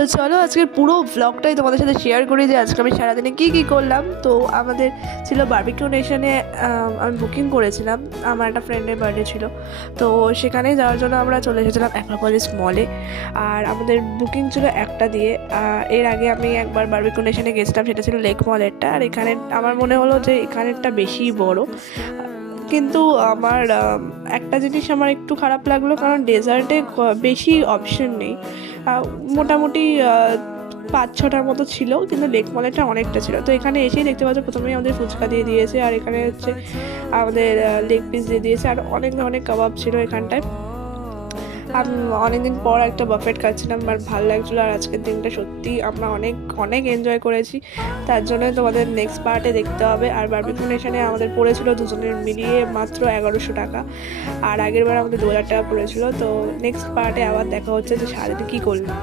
তো চলো আজকের পুরো ব্লগটাই তোমাদের সাথে শেয়ার করি যে আজকে আমি সারাদিনে কী করলাম। তো আমাদের ছিল বারবিকিউ নেশনে, আমি বুকিং করেছিলাম, আমার একটা ফ্রেন্ডের বার্থডে ছিল। তো সেখানে যাওয়ার জন্য আমরা চলে এসেছিলাম অ্যাক্রোপলিস মলে। আর আমাদের বুকিং ছিল একটা দিয়ে। এর আগে আমি একবার বারবিকিউ নেশনে গেছিলাম, সেটা ছিল লেক মলেরটা। আর এখানে আমার মনে হলো যে এখানেরটা বেশি বড়। কিন্তু আমার একটা জিনিস আমার একটু খারাপ লাগলো, কারণ ডেজার্টে বেশি অপশন নেই। মোটামুটি 5-6টার মতো ছিল, কিন্তু লেক মলেরটা অনেকটা ছিল। তো এখানে এসেই দেখতে পাচ্ছ প্রথমেই আমাদের ফুচকা দিয়ে দিয়েছে, আর এখানে হচ্ছে আমাদের লেগ পিস দিয়ে দিয়েছে, আর অনেক ধরনের কাবাব ছিল এখানটায়। আমি অনেকদিন পর একটা বাফেট খাচ্ছিলাম, আর ভালো লাগছিলো। আর আজকের দিনটা সত্যি আমরা অনেক অনেক এনজয় করেছি। তার জন্য তোমাদের নেক্সট পার্টে দেখতে হবে। আর বারবিকিউ নেশনে আমাদের পড়েছিল দুজনের মিলিয়ে মাত্র 1100 টাকা, আর আগের বার আমাদের 2000 টাকা পড়েছিল। তো নেক্সট পার্টে আবার দেখা হচ্ছে যে সারাদিন কী করলাম।